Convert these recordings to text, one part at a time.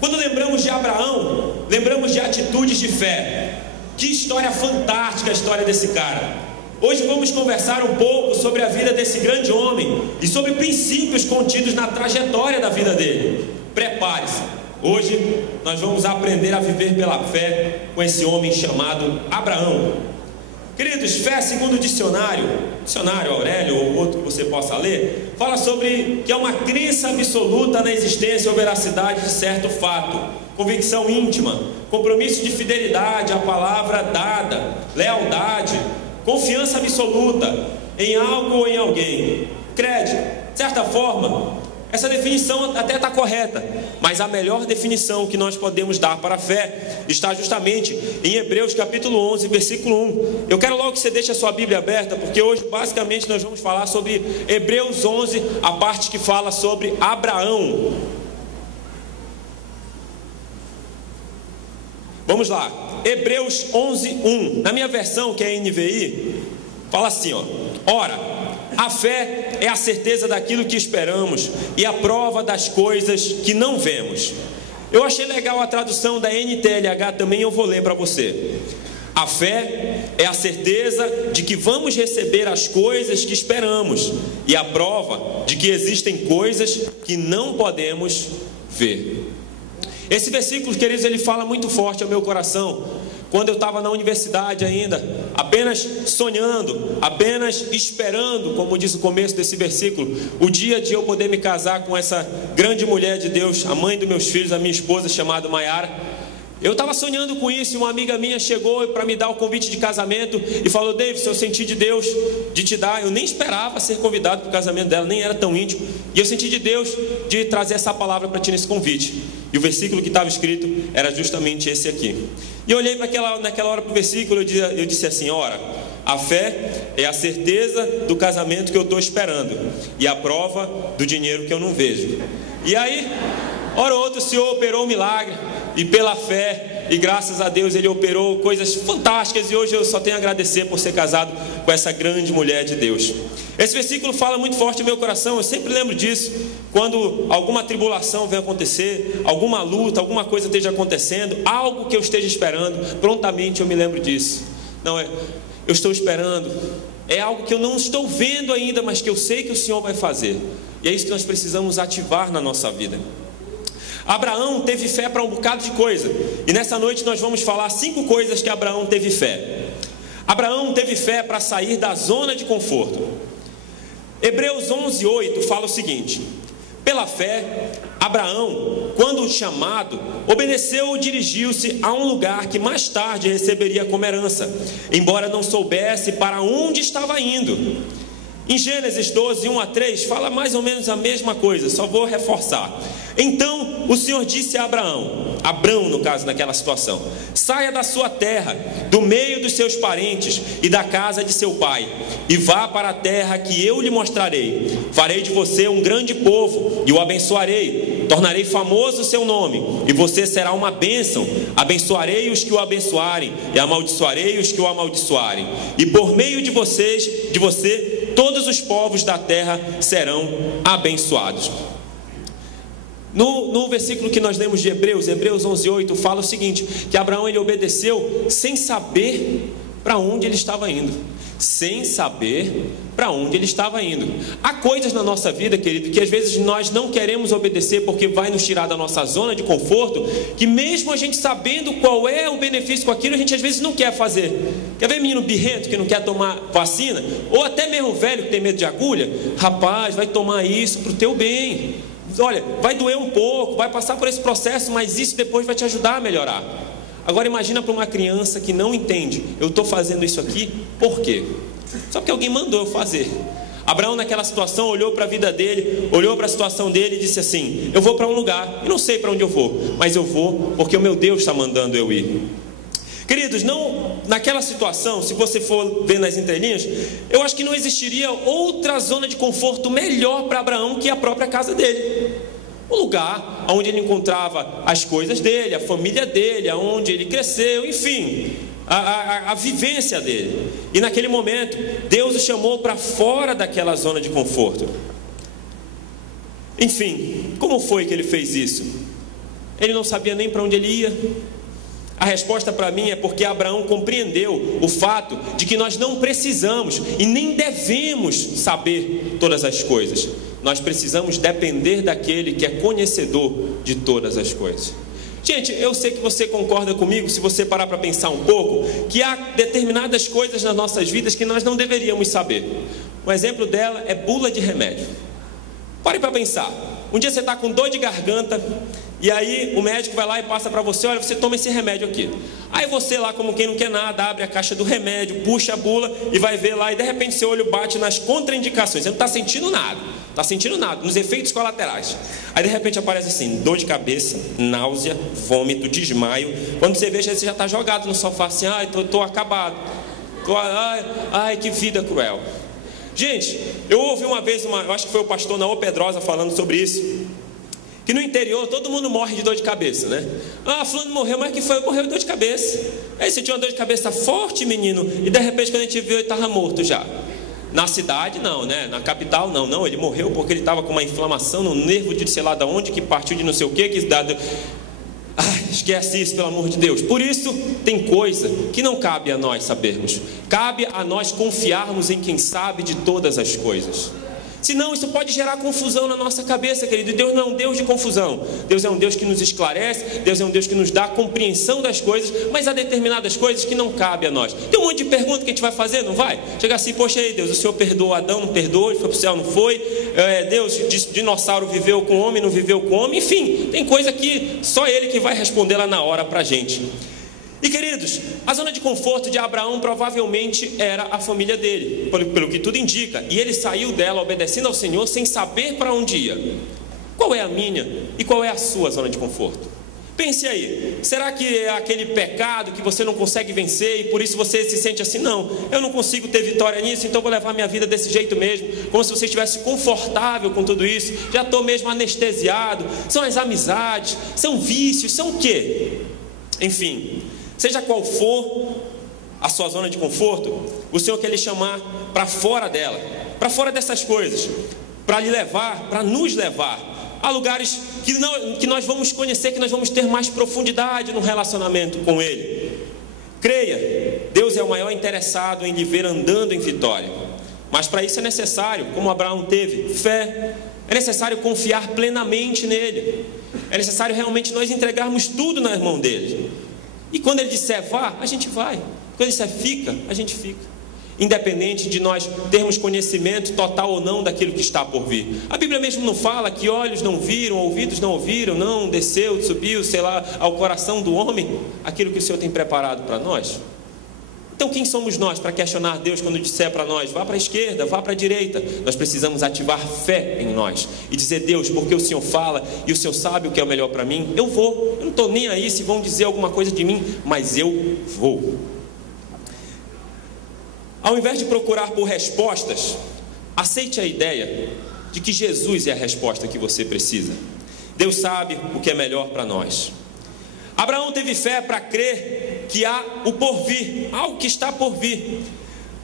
Quando lembramos de Abraão, lembramos de atitudes de fé. Que história fantástica a história desse cara. Hoje vamos conversar um pouco sobre a vida desse grande homem e sobre princípios contidos na trajetória da vida dele. Prepare-se. Hoje nós vamos aprender a viver pela fé com esse homem chamado Abraão. Queridos, fé segundo o dicionário Aurélio ou outro que você possa ler, fala sobre que é uma crença absoluta na existência ou veracidade de certo fato, convicção íntima, compromisso de fidelidade à palavra dada, lealdade, confiança absoluta em algo ou em alguém. Crédito, de certa forma, essa definição até está correta, mas a melhor definição que nós podemos dar para a fé está justamente em Hebreus capítulo 11, versículo 1. Eu quero logo que você deixe a sua Bíblia aberta, porque hoje basicamente nós vamos falar sobre Hebreus 11, a parte que fala sobre Abraão. Vamos lá, Hebreus 11, 1. Na minha versão, que é a NVI, fala assim, ó: ora, a fé é a certeza daquilo que esperamos e a prova das coisas que não vemos. Eu achei legal a tradução da NTLH também, eu vou ler para você. A fé é a certeza de que vamos receber as coisas que esperamos e a prova de que existem coisas que não podemos ver. Esse versículo, queridos, ele fala muito forte ao meu coração. Quando eu estava na universidade ainda, apenas sonhando, apenas esperando, como diz o começo desse versículo, o dia de eu poder me casar com essa grande mulher de Deus, a mãe dos meus filhos, a minha esposa chamada Maiara. Eu estava sonhando com isso e uma amiga minha chegou para me dar o convite de casamento e falou: David, eu senti de Deus de te dar. Eu nem esperava ser convidado para o casamento dela, nem era tão íntimo. E eu senti de Deus de trazer essa palavra para ti nesse convite. E o versículo que estava escrito era justamente esse aqui. E eu olhei naquela hora para o versículo e eu disse assim: ora, a fé é a certeza do casamento que eu estou esperando e a prova do dinheiro que eu não vejo. E aí, hora ou outra, o Senhor operou um milagre. E pela fé, e graças a Deus, Ele operou coisas fantásticas. E hoje eu só tenho a agradecer por ser casado com essa grande mulher de Deus. Esse versículo fala muito forte no meu coração. Eu sempre lembro disso. Quando alguma tribulação vem acontecer, alguma luta, alguma coisa esteja acontecendo, algo que eu esteja esperando, prontamente eu me lembro disso. Não é, eu estou esperando. É algo que eu não estou vendo ainda, mas que eu sei que o Senhor vai fazer. E é isso que nós precisamos ativar na nossa vida. Abraão teve fé para um bocado de coisa. E nessa noite nós vamos falar 5 coisas que Abraão teve fé. Abraão teve fé para sair da zona de conforto. Hebreus 11, 8 fala o seguinte: pela fé, Abraão, quando chamado, obedeceu e dirigiu-se a um lugar que mais tarde receberia como herança, embora não soubesse para onde estava indo. Em Gênesis 12, 1 a 3, fala mais ou menos a mesma coisa, só vou reforçar. Então o Senhor disse a Abrão no caso, naquela situação: saia da sua terra, do meio dos seus parentes e da casa de seu pai, e vá para a terra que eu lhe mostrarei. Farei de você um grande povo e o abençoarei. Tornarei famoso o seu nome e você será uma bênção. Abençoarei os que o abençoarem e amaldiçoarei os que o amaldiçoarem. E por meio de você, todos os povos da terra serão abençoados. No versículo que nós lemos de Hebreus 11, 8, fala o seguinte: que Abraão, ele obedeceu sem saber para onde ele estava indo. Sem saber para onde ele estava indo. Há coisas na nossa vida, querido, que às vezes nós não queremos obedecer porque vai nos tirar da nossa zona de conforto, que mesmo a gente sabendo qual é o benefício com aquilo, a gente às vezes não quer fazer. Quer ver menino birrento que não quer tomar vacina? Ou até mesmo velho que tem medo de agulha? Rapaz, vai tomar isso para o teu bem. Olha, vai doer um pouco, vai passar por esse processo, mas isso depois vai te ajudar a melhorar. Agora imagina para uma criança que não entende: eu estou fazendo isso aqui por quê? Só porque alguém mandou eu fazer. Abraão naquela situação olhou para a vida dele, olhou para a situação dele e disse assim: eu vou para um lugar, eu não sei para onde eu vou, mas eu vou porque o meu Deus está mandando eu ir. Queridos, não, naquela situação, se você for ver nas entrelinhas, eu acho que não existiria outra zona de conforto melhor para Abraão que a própria casa dele. O lugar onde ele encontrava as coisas dele, a família dele, onde ele cresceu, enfim, a vivência dele. E naquele momento, Deus o chamou para fora daquela zona de conforto. Enfim, como foi que ele fez isso? Ele não sabia nem para onde ele ia. A resposta para mim é porque Abraão compreendeu o fato de que nós não precisamos e nem devemos saber todas as coisas. Nós precisamos depender daquele que é conhecedor de todas as coisas. Gente, eu sei que você concorda comigo, se você parar para pensar um pouco, que há determinadas coisas nas nossas vidas que nós não deveríamos saber. Um exemplo dela é bula de remédio. Pare para pensar. Um dia você está com dor de garganta, e aí o médico vai lá e passa para você: olha, você toma esse remédio aqui. Aí você lá, como quem não quer nada, abre a caixa do remédio, puxa a bula e vai ver lá, e de repente seu olho bate nas contraindicações. Você não está sentindo nada, nos efeitos colaterais. Aí de repente aparece assim: dor de cabeça, náusea, vômito, desmaio. Quando você vê, você já está jogado no sofá assim: ai, estou acabado, ai, que vida cruel. Gente, eu ouvi uma vez, eu acho que foi o pastor Naô Pedrosa falando sobre isso, que no interior todo mundo morre de dor de cabeça, né? Ah, fulano morreu, mas que foi? Morreu de dor de cabeça. Aí você tinha uma dor de cabeça forte, menino, e de repente quando a gente viu, ele estava morto já. Na cidade não, né? Na capital não, ele morreu porque ele estava com uma inflamação no nervo de sei lá de onde, que partiu de não sei o que dado. Esquece isso, pelo amor de Deus. Por isso, tem coisa que não cabe a nós sabermos. Cabe a nós confiarmos em quem sabe de todas as coisas. Senão isso pode gerar confusão na nossa cabeça, querido. Deus não é um Deus de confusão. Deus é um Deus que nos esclarece. Deus é um Deus que nos dá a compreensão das coisas. Mas há determinadas coisas que não cabe a nós. Tem um monte de pergunta que a gente vai fazer, não vai? Chega assim: poxa aí, Deus, o Senhor perdoou Adão, não perdoou? Ele foi para o céu, não foi? Deus, dinossauro viveu com homem, não viveu com homem? Enfim, tem coisa que só Ele que vai responder lá na hora para a gente. E queridos, a zona de conforto de Abraão provavelmente era a família dele, pelo que tudo indica. E ele saiu dela obedecendo ao Senhor sem saber para onde ia. Qual é a minha e qual é a sua zona de conforto? Pense aí, será que é aquele pecado que você não consegue vencer e por isso você se sente assim: não, eu não consigo ter vitória nisso, então vou levar minha vida desse jeito mesmo, como se você estivesse confortável com tudo isso, já estou mesmo anestesiado? São as amizades, são vícios, são o quê? Enfim, seja qual for a sua zona de conforto, o Senhor quer lhe chamar para fora dela, para fora dessas coisas, para lhe levar, para nos levar a lugares que nós vamos conhecer, que nós vamos ter mais profundidade no relacionamento com Ele. Creia, Deus é o maior interessado em lhe ver andando em vitória. Mas para isso é necessário, como Abraão teve, fé. É necessário confiar plenamente nele. É necessário realmente nós entregarmos tudo nas mãos dele. E quando ele disser vá, a gente vai. Quando ele disser fica, a gente fica. Independente de nós termos conhecimento total ou não daquilo que está por vir. A Bíblia mesmo não fala que olhos não viram, ouvidos não ouviram, não desceu, subiu, sei lá, ao coração do homem aquilo que o Senhor tem preparado para nós. Então quem somos nós para questionar Deus quando disser para nós, vá para a esquerda, vá para a direita? Nós precisamos ativar fé em nós e dizer: Deus, porque o Senhor fala e o Senhor sabe o que é o melhor para mim, eu vou. Eu não estou nem aí se vão dizer alguma coisa de mim, mas eu vou. Ao invés de procurar por respostas, aceite a ideia de que Jesus é a resposta que você precisa. Deus sabe o que é melhor para nós. Abraão teve fé para crer que há o porvir, algo que está por vir.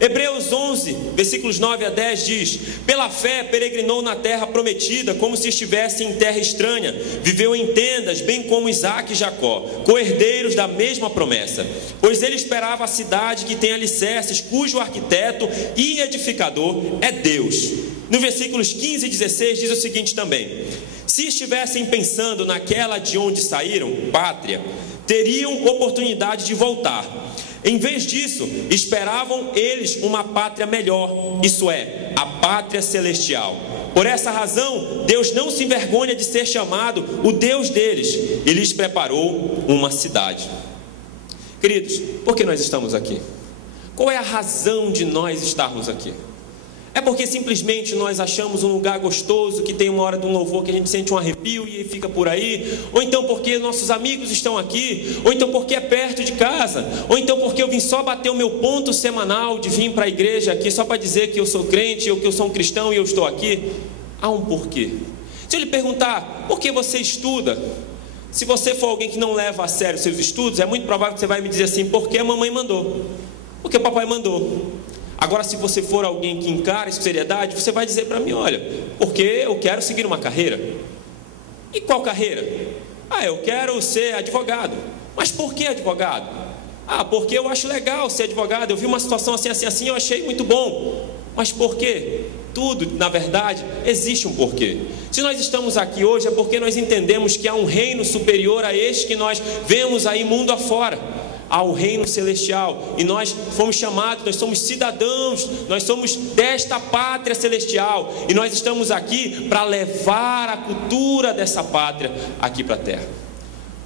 Hebreus 11, versículos 9 a 10 diz: pela fé peregrinou na terra prometida, como se estivesse em terra estranha, viveu em tendas, bem como Isaque e Jacó, co-herdeiros da mesma promessa, pois ele esperava a cidade que tem alicerces, cujo arquiteto e edificador é Deus. No versículos 15 e 16 diz o seguinte também: se estivessem pensando naquela de onde saíram, pátria, teriam oportunidade de voltar. Em vez disso, esperavam eles uma pátria melhor, isso é, a pátria celestial. Por essa razão, Deus não se envergonha de ser chamado o Deus deles, e lhes preparou uma cidade. Queridos, por que nós estamos aqui? Qual é a razão de nós estarmos aqui? É porque simplesmente nós achamos um lugar gostoso, que tem uma hora de um louvor que a gente sente um arrepio e fica por aí, ou então porque nossos amigos estão aqui, ou então porque é perto de casa, ou então porque eu vim só bater o meu ponto semanal de vir para a igreja aqui só para dizer que eu sou crente, ou que eu sou um cristão e eu estou aqui. Há um porquê. Se eu lhe perguntar, por que você estuda? Se você for alguém que não leva a sério seus estudos, é muito provável que você vai me dizer assim: porque a mamãe mandou, porque o papai mandou. Agora, se você for alguém que encara isso com seriedade, você vai dizer para mim: olha, porque eu quero seguir uma carreira. E qual carreira? Eu quero ser advogado. Mas por que advogado? Porque eu acho legal ser advogado. Eu vi uma situação assim, eu achei muito bom. Mas por quê? Tudo, na verdade, existe um porquê. Se nós estamos aqui hoje é porque nós entendemos que há um reino superior a este que nós vemos aí mundo afora. Há o reino celestial, e nós fomos chamados, nós somos cidadãos, nós somos desta pátria celestial, e nós estamos aqui para levar a cultura dessa pátria aqui para a terra.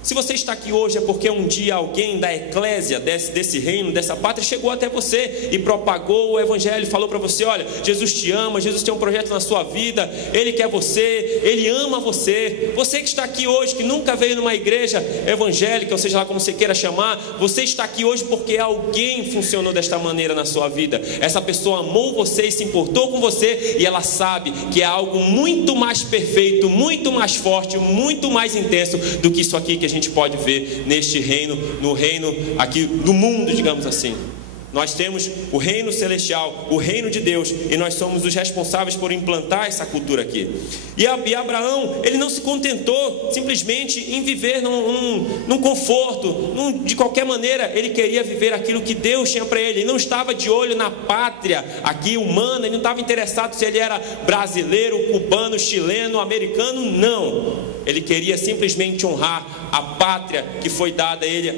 Se você está aqui hoje é porque um dia alguém da eclésia, desse reino, dessa pátria, chegou até você e propagou o evangelho, falou para você: olha, Jesus te ama, Jesus tem um projeto na sua vida, Ele quer você, Ele ama você. Você que está aqui hoje, que nunca veio numa igreja evangélica, ou seja lá como você queira chamar, você está aqui hoje porque alguém funcionou desta maneira na sua vida. Essa pessoa amou você e se importou com você, e ela sabe que é algo muito mais perfeito, muito mais forte, muito mais intenso do que isso aqui que a gente pode ver neste reino, no reino aqui do mundo, digamos assim. Nós temos o reino celestial, o reino de Deus, e nós somos os responsáveis por implantar essa cultura aqui. E Abraão, ele não se contentou simplesmente em viver num conforto, de qualquer maneira. Ele queria viver aquilo que Deus tinha para ele. Ele não estava de olho na pátria aqui humana, ele não estava interessado se ele era brasileiro, cubano, chileno, americano, não. Ele queria simplesmente honrar a pátria que foi dada a ele,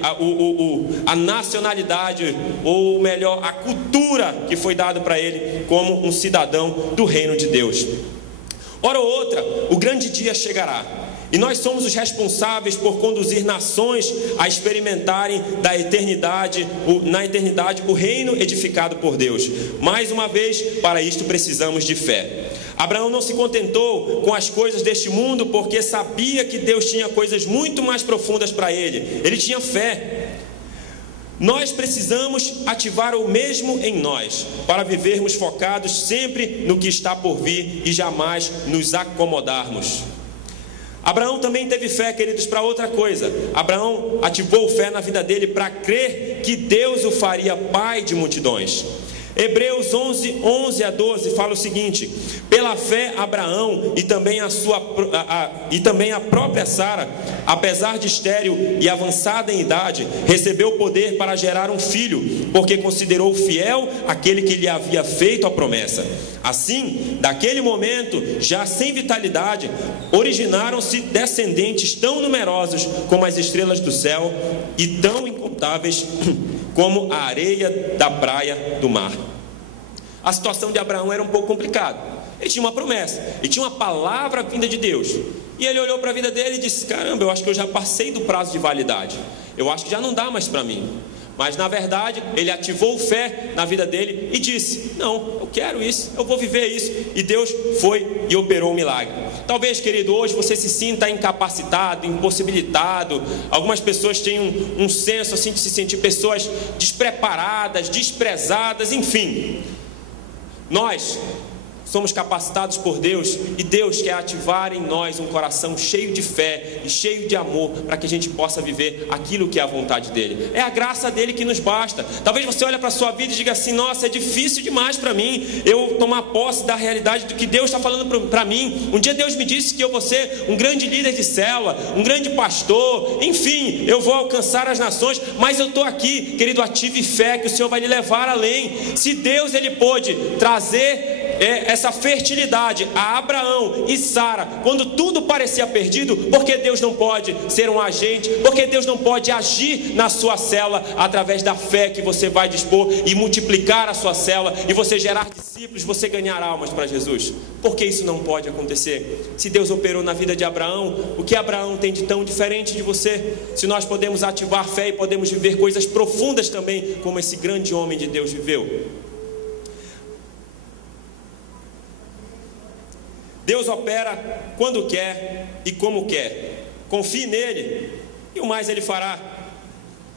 a nacionalidade, ou melhor, a cultura que foi dada para ele como um cidadão do reino de Deus. Hora ou outra, o grande dia chegará, e nós somos os responsáveis por conduzir nações a experimentarem na eternidade o reino edificado por Deus. Mais uma vez, para isto precisamos de fé. Abraão não se contentou com as coisas deste mundo, porque sabia que Deus tinha coisas muito mais profundas para ele. Ele tinha fé. Nós precisamos ativar o mesmo em nós, para vivermos focados sempre no que está por vir e jamais nos acomodarmos. Abraão também teve fé, queridos, para outra coisa. Abraão ativou fé na vida dele para crer que Deus o faria pai de multidões. Hebreus 11, 11 a 12 fala o seguinte: pela fé Abraão e também a própria Sara, apesar de estéril e avançada em idade, recebeu o poder para gerar um filho, porque considerou fiel aquele que lhe havia feito a promessa. Assim, daquele momento, já sem vitalidade, originaram-se descendentes tão numerosos como as estrelas do céu e tão incontáveis como a areia da praia do mar. A situação de Abraão era um pouco complicada. Ele tinha uma promessa, ele tinha uma palavra vinda de Deus, e ele olhou para a vida dele e disse: caramba, eu acho que eu já passei do prazo de validade, eu acho que já não dá mais para mim. Mas na verdade ele ativou fé na vida dele e disse: não, eu quero isso, eu vou viver isso. E Deus foi e operou um milagre. Talvez, querido, hoje você se sinta incapacitado, impossibilitado. Algumas pessoas têm um senso assim de se sentir pessoas despreparadas, desprezadas, enfim. Nós somos capacitados por Deus, e Deus quer ativar em nós um coração cheio de fé e cheio de amor, para que a gente possa viver aquilo que é a vontade dele. É a graça dele que nos basta. Talvez você olhe para a sua vida e diga assim: nossa, é difícil demais para mim eu tomar posse da realidade do que Deus está falando para mim. Um dia Deus me disse que eu vou ser um grande líder de célula, um grande pastor, enfim, eu vou alcançar as nações. Mas eu estou aqui, querido, ative fé que o Senhor vai lhe levar além. Se Deus ele pôde trazer essa fertilidade a Abraão e Sara quando tudo parecia perdido, porque Deus não pode ser um agente, porque Deus não pode agir na sua célula através da fé que você vai dispor e multiplicar a sua célula, e você gerar discípulos, você ganhar almas para Jesus? Porque isso não pode acontecer. Se Deus operou na vida de Abraão, o que Abraão tem de tão diferente de você? Se nós podemos ativar fé e podemos viver coisas profundas também, como esse grande homem de Deus viveu. Deus opera quando quer e como quer. Confie nele e o mais ele fará.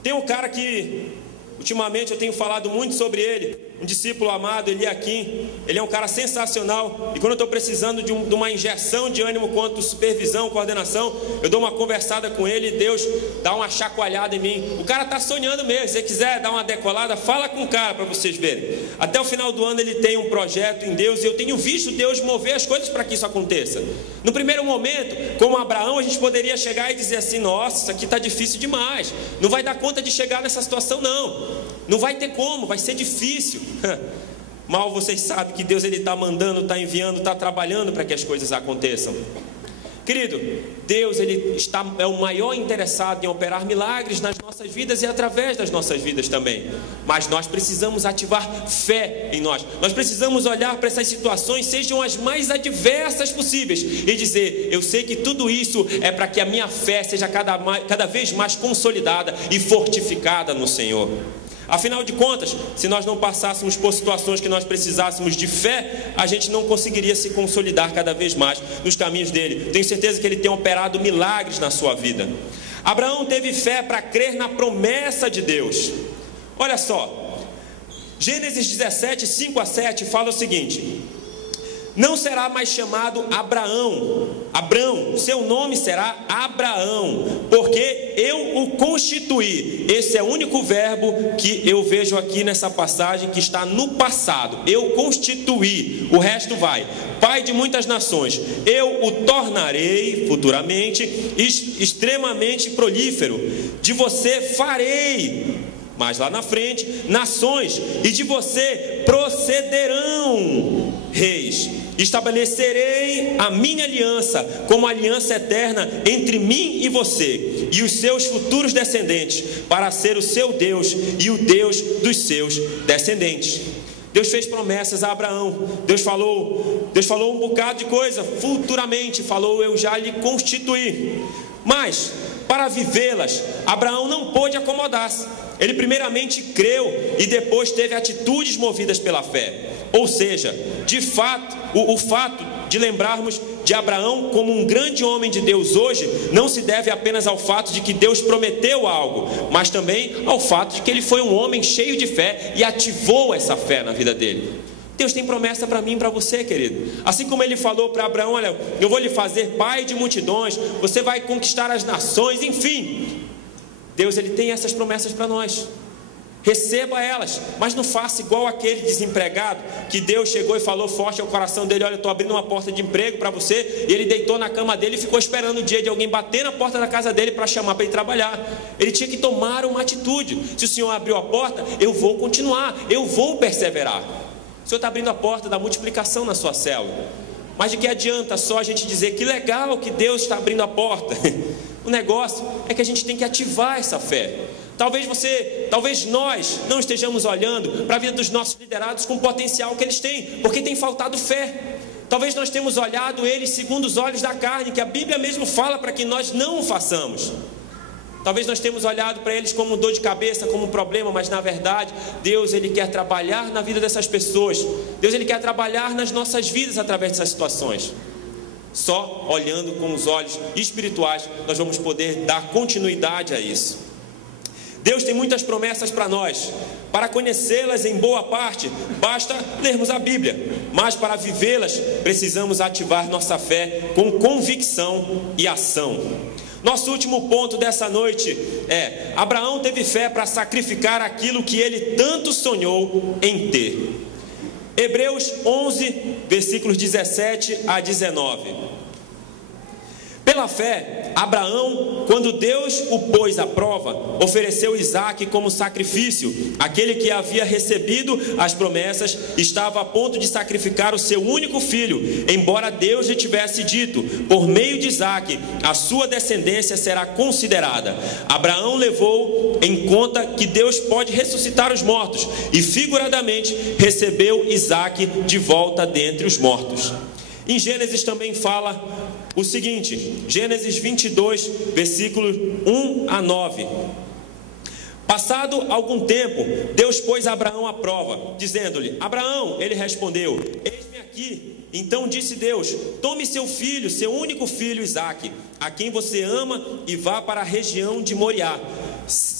Tem um cara que ultimamente eu tenho falado muito sobre ele, um discípulo amado, Eliakim. Ele é um cara sensacional, e quando eu estou precisando de uma injeção de ânimo quanto supervisão, coordenação, eu dou uma conversada com ele e Deus dá uma chacoalhada em mim. O cara está sonhando mesmo. Se você quiser dar uma decolada, fala com o cara para vocês verem. Até o final do ano ele tem um projeto em Deus, e eu tenho visto Deus mover as coisas para que isso aconteça. No primeiro momento, como Abraão, a gente poderia chegar e dizer assim: nossa, isso aqui está difícil demais, não vai dar conta de chegar nessa situação, não vai ter como, vai ser difícil. Mal vocês sabem que Deus está mandando, está enviando, está trabalhando para que as coisas aconteçam. Querido, Deus é o maior interessado em operar milagres nas nossas vidas e através das nossas vidas também. Mas nós precisamos ativar fé em nós. Nós precisamos olhar para essas situações, sejam as mais adversas possíveis, e dizer: eu sei que tudo isso é para que a minha fé seja cada vez mais consolidada e fortificada no Senhor. Afinal de contas, se nós não passássemos por situações que nós precisássemos de fé, a gente não conseguiria se consolidar cada vez mais nos caminhos dele. Tenho certeza que ele tem operado milagres na sua vida. Abraão teve fé para crer na promessa de Deus. Olha só, Gênesis 17, 5 a 7 fala o seguinte: não será mais chamado Abrão, seu nome será Abraão, porque eu o constituí. Esse é o único verbo que eu vejo aqui nessa passagem que está no passado. Eu constituí, o resto vai: pai de muitas nações, eu o tornarei futuramente extremamente prolífero, de você farei, mas lá na frente, nações, e de você procederão reis. Estabelecerei a minha aliança como aliança eterna entre mim e você e os seus futuros descendentes, para ser o seu Deus e o Deus dos seus descendentes. Deus fez promessas a Abraão. Deus falou um bocado de coisa. Futuramente falou: eu já lhe constituí. Mas para vivê-las, Abraão não pôde acomodar-se. Ele primeiramente creu e depois teve atitudes movidas pela fé. Ou seja, de fato, o fato de lembrarmos de Abraão como um grande homem de Deus hoje não se deve apenas ao fato de que Deus prometeu algo, mas também ao fato de que ele foi um homem cheio de fé e ativou essa fé na vida dele. Deus tem promessa para mim e para você, querido. Assim como ele falou para Abraão: olha, eu vou lhe fazer pai de multidões, você vai conquistar as nações, enfim. Deus, ele tem essas promessas para nós. Receba elas, mas não faça igual aquele desempregado que Deus chegou e falou forte ao coração dele: olha, eu estou abrindo uma porta de emprego para você. E ele deitou na cama dele e ficou esperando o dia de alguém bater na porta da casa dele para chamar para ele trabalhar. Ele tinha que tomar uma atitude. Se o Senhor abriu a porta, eu vou continuar, eu vou perseverar. O Senhor está abrindo a porta da multiplicação na sua célula. Mas de que adianta só a gente dizer que legal que Deus está abrindo a porta? O negócio é que a gente tem que ativar essa fé. Talvez nós não estejamos olhando para a vida dos nossos liderados com o potencial que eles têm, porque tem faltado fé. Talvez nós temos olhado eles segundo os olhos da carne, que a Bíblia mesmo fala para que nós não o façamos. Talvez nós temos olhado para eles como dor de cabeça, como problema, mas na verdade Deus, ele quer trabalhar na vida dessas pessoas. Deus, ele quer trabalhar nas nossas vidas através dessas situações. Só olhando com os olhos espirituais nós vamos poder dar continuidade a isso. Deus tem muitas promessas para nós. Para conhecê-las em boa parte, basta lermos a Bíblia. Mas para vivê-las, precisamos ativar nossa fé com convicção e ação. Nosso último ponto dessa noite é: Abraão teve fé para sacrificar aquilo que ele tanto sonhou em ter. Hebreus 11, versículos 17 a 19. Pela fé, Abraão, quando Deus o pôs à prova, ofereceu Isaque como sacrifício. Aquele que havia recebido as promessas estava a ponto de sacrificar o seu único filho, embora Deus lhe tivesse dito: por meio de Isaque, a sua descendência será considerada. Abraão levou em conta que Deus pode ressuscitar os mortos e, figuradamente, recebeu Isaque de volta dentre os mortos. Em Gênesis também fala o seguinte, Gênesis 22, versículos 1 a 9. Passado algum tempo, Deus pôs Abraão à prova, dizendo-lhe: Abraão, ele respondeu: eis-me aqui. Então disse Deus: tome seu filho, seu único filho Isaque, a quem você ama, e vá para a região de Moriá.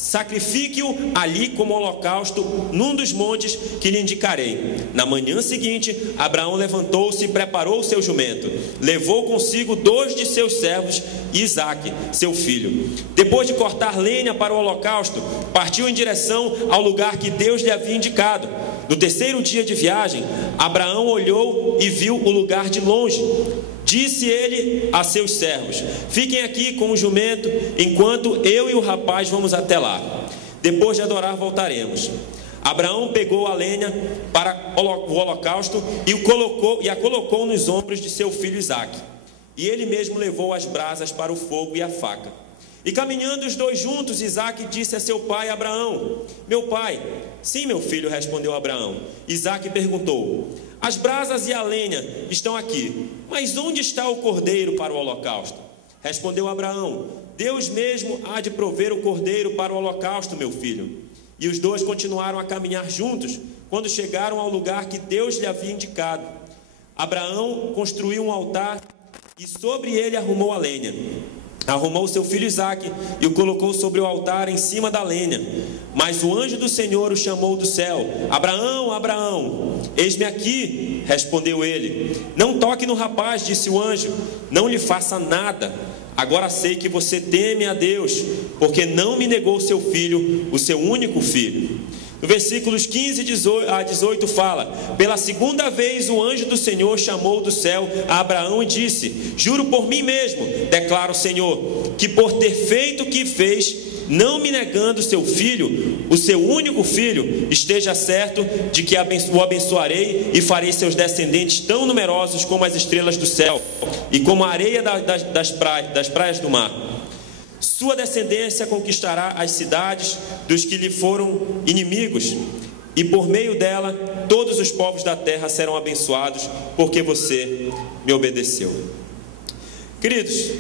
sacrifique-o ali como holocausto num dos montes que lhe indicarei. Na manhã seguinte, Abraão levantou-se e preparou o seu jumento. Levou consigo 2 de seus servos e Isaque, seu filho. Depois de cortar lenha para o holocausto, partiu em direção ao lugar que Deus lhe havia indicado. No 3º dia de viagem, Abraão olhou e viu o lugar de longe. Disse ele a seus servos: fiquem aqui com o jumento, enquanto eu e o rapaz vamos até lá. Depois de adorar, voltaremos. Abraão pegou a lenha para o holocausto e a colocou nos ombros de seu filho Isaque. E ele mesmo levou as brasas para o fogo e a faca. E caminhando os 2 juntos, Isaque disse a seu pai Abraão: meu pai. Sim, meu filho, respondeu Abraão. Isaque perguntou: as brasas e a lenha estão aqui, mas onde está o cordeiro para o holocausto? Respondeu Abraão: Deus mesmo há de prover o cordeiro para o holocausto, meu filho. E os 2 continuaram a caminhar juntos, quando chegaram ao lugar que Deus lhe havia indicado. Abraão construiu um altar e sobre ele arrumou a lenha. Arrumou seu filho Isaque e o colocou sobre o altar em cima da lenha. Mas o anjo do Senhor o chamou do céu: Abraão, Abraão. Eis-me aqui, respondeu ele. Não toque no rapaz, disse o anjo, não lhe faça nada. Agora sei que você teme a Deus, porque não me negou seu filho, o seu único filho. No versículos 15 a 18 fala: pela segunda vez o anjo do Senhor chamou do céu a Abraão e disse: juro por mim mesmo, declara o Senhor, que por ter feito o que fez, não me negando seu filho, o seu único filho, esteja certo de que o abençoarei e farei seus descendentes tão numerosos como as estrelas do céu e como a areia das praias do mar. Sua descendência conquistará as cidades dos que lhe foram inimigos, e por meio dela todos os povos da terra serão abençoados, porque você me obedeceu. Queridos,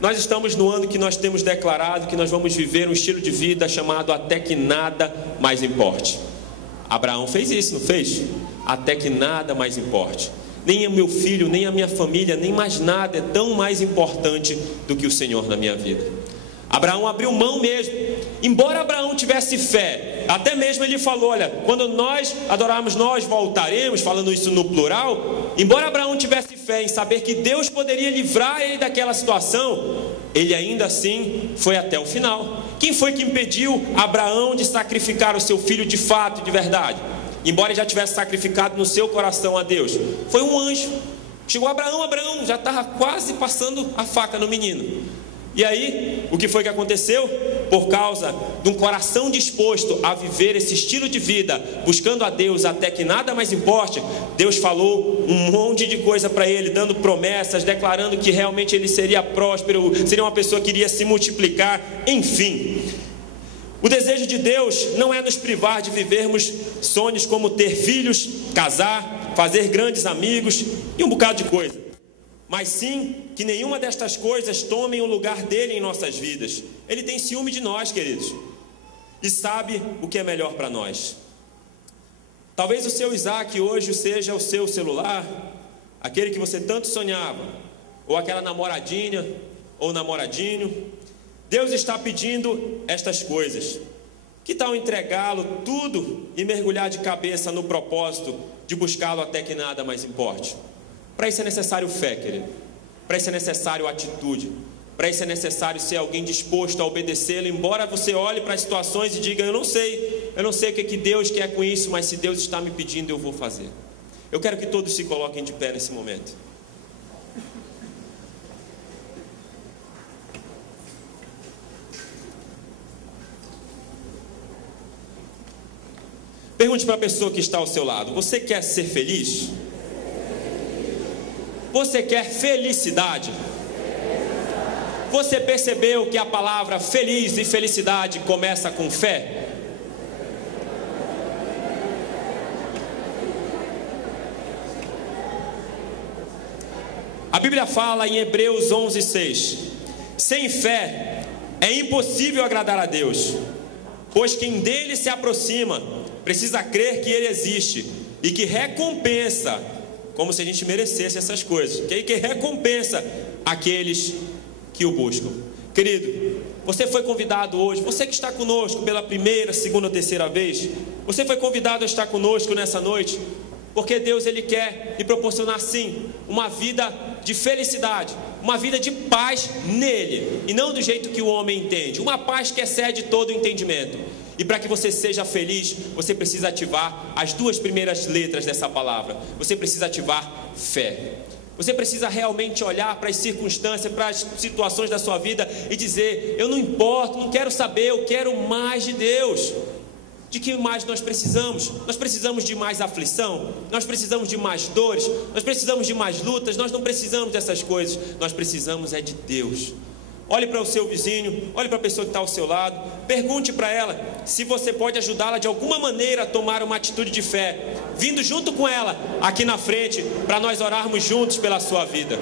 nós estamos no ano que nós temos declarado que nós vamos viver um estilo de vida chamado até que nada mais importe. Abraão fez isso, não fez? Até que nada mais importe. Nem o meu filho, nem a minha família, nem mais nada é tão mais importante do que o Senhor na minha vida. Abraão abriu mão mesmo. Embora Abraão tivesse fé, até mesmo ele falou: olha, quando nós adorarmos, nós voltaremos, falando isso no plural. Embora Abraão tivesse fé em saber que Deus poderia livrar ele daquela situação, ele ainda assim foi até o final. Quem foi que impediu Abraão de sacrificar o seu filho de fato e de verdade? Embora ele já tivesse sacrificado no seu coração a Deus, foi um anjo. Chegou Abraão já estava quase passando a faca no menino. E aí, o que foi que aconteceu? Por causa de um coração disposto a viver esse estilo de vida, buscando a Deus até que nada mais importe, Deus falou um monte de coisa para ele, dando promessas, declarando que realmente ele seria próspero, seria uma pessoa que iria se multiplicar, enfim. O desejo de Deus não é nos privar de vivermos sonhos como ter filhos, casar, fazer grandes amigos e um bocado de coisa. Mas sim, que nenhuma destas coisas tomem o lugar dele em nossas vidas. Ele tem ciúme de nós, queridos, e sabe o que é melhor para nós. Talvez o seu Isaque hoje seja o seu celular, aquele que você tanto sonhava, ou aquela namoradinha, ou namoradinho. Deus está pedindo estas coisas. Que tal entregá-lo tudo e mergulhar de cabeça no propósito de buscá-lo até que nada mais importe? Para isso é necessário fé, querido. Para isso é necessário atitude. Para isso é necessário ser alguém disposto a obedecê-lo, embora você olhe para as situações e diga: eu não sei o que Deus quer com isso, mas se Deus está me pedindo, eu vou fazer. Eu quero que todos se coloquem de pé nesse momento. Pergunte para a pessoa que está ao seu lado: você quer ser feliz? Você quer felicidade? Você percebeu que a palavra feliz e felicidade começa com fé? A Bíblia fala em Hebreus 11:6: sem fé é impossível agradar a Deus, pois quem dele se aproxima precisa crer que ele existe e que recompensa, como se a gente merecesse essas coisas, que recompensa aqueles que o buscam. Querido, você foi convidado hoje, você que está conosco pela primeira, segunda ou terceira vez, você foi convidado a estar conosco nessa noite, porque Deus, Ele quer lhe proporcionar sim, uma vida de felicidade, uma vida de paz nele, e não do jeito que o homem entende, uma paz que excede todo o entendimento. E para que você seja feliz, você precisa ativar as duas primeiras letras dessa palavra, você precisa ativar fé. Você precisa realmente olhar para as circunstâncias, para as situações da sua vida e dizer: eu não importo, não quero saber, eu quero mais de Deus. De que mais nós precisamos? Nós precisamos de mais aflição, nós precisamos de mais dores, nós precisamos de mais lutas, nós não precisamos dessas coisas, nós precisamos é de Deus. Olhe para o seu vizinho, olhe para a pessoa que está ao seu lado, pergunte para ela se você pode ajudá-la de alguma maneira a tomar uma atitude de fé, vindo junto com ela aqui na frente, para nós orarmos juntos pela sua vida.